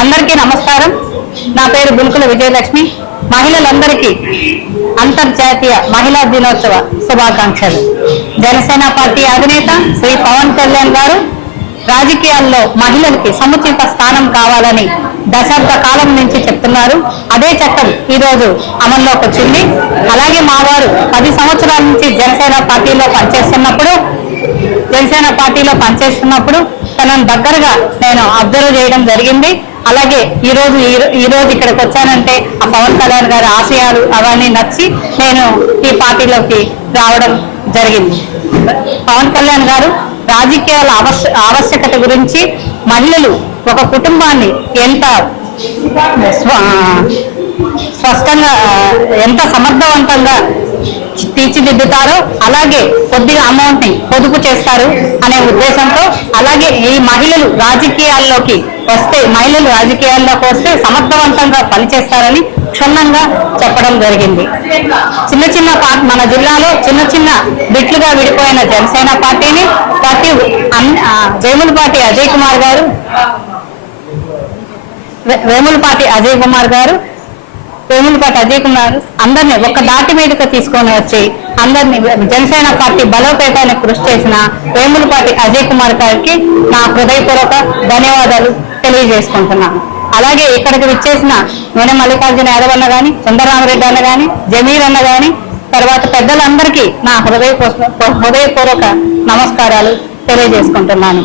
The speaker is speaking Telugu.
అందరికీ నమస్కారం. నా పేరు బుల్కుల విజయలక్ష్మి. మహిళలందరికీ అంతర్జాతీయ మహిళా దినోత్సవ శుభాకాంక్షలు. జనసేన పార్టీ అధినేత శ్రీ పవన్ కళ్యాణ్ గారు రాజకీయాల్లో మహిళలకి సముచిత స్థానం కావాలని దశాబ్ద కాలం నుంచి చెప్తున్నారు. అదే చట్టం ఈరోజు అమల్లోకి వచ్చింది అలాగే మా వారు పది సంవత్సరాల నుంచి జనసేన పార్టీలో పనిచేస్తున్నప్పుడు జనసేన పార్టీలో పనిచేస్తున్నప్పుడు తనను దగ్గరగా నేను అబ్జర్వ్ చేయడం జరిగింది. అలాగే ఈరోజు ఈరోజు ఇక్కడికి వచ్చానంటే ఆ పవన్ కళ్యాణ్ గారి ఆశయాలు అవన్నీ నచ్చి నేను ఈ పార్టీలోకి రావడం జరిగింది. పవన్ కళ్యాణ్ గారు రాజకీయాల ఆవశ్యకత గురించి మహిళలు ఒక కుటుంబాన్ని ఎంత స్పష్టంగా ఎంత సమర్థవంతంగా తీర్చిదిద్దుతారో అలాగే కొద్దిగా అమౌంట్ని పొదుపు చేస్తారు అనే ఉద్దేశంతో అలాగే ఈ మహిళలు రాజకీయాల్లోకి వస్తే మహిళలు రాజకీయాల్లోకి వస్తే సమర్థవంతంగా పనిచేస్తారని క్షుణ్ణంగా చెప్పడం జరిగింది. చిన్న చిన్న మన జిల్లాలో చిన్న చిన్న బిట్లుగా విడిపోయిన జనసేన పార్టీని పార్టీ వేములపాటి అజయ్ కుమార్ గారు వేములపాటి అజయ్ కుమార్ గారు వేములపాటి అజయ్ కుమార్ అందరినీ ఒక్క దాటి మీదకి తీసుకొని వచ్చి అందరినీ జనసేన పార్టీ బలోపేతానికి కృషి చేసిన వేములపాటి అజయ్ కుమార్ గారికి నా హృదయపూర్వక ధన్యవాదాలు తెలియజేసుకుంటున్నాను. అలాగే ఇక్కడికి విచ్చేసిన నూనె మల్లికార్జున యాదవ్ అన్న కానీ సుందరరామరెడ్డి అన్న కానీ జమీర్ అన్న కానీ తర్వాత పెద్దలందరికీ నా హృదయ హృదయపూర్వక నమస్కారాలు తెలియజేసుకుంటున్నాను.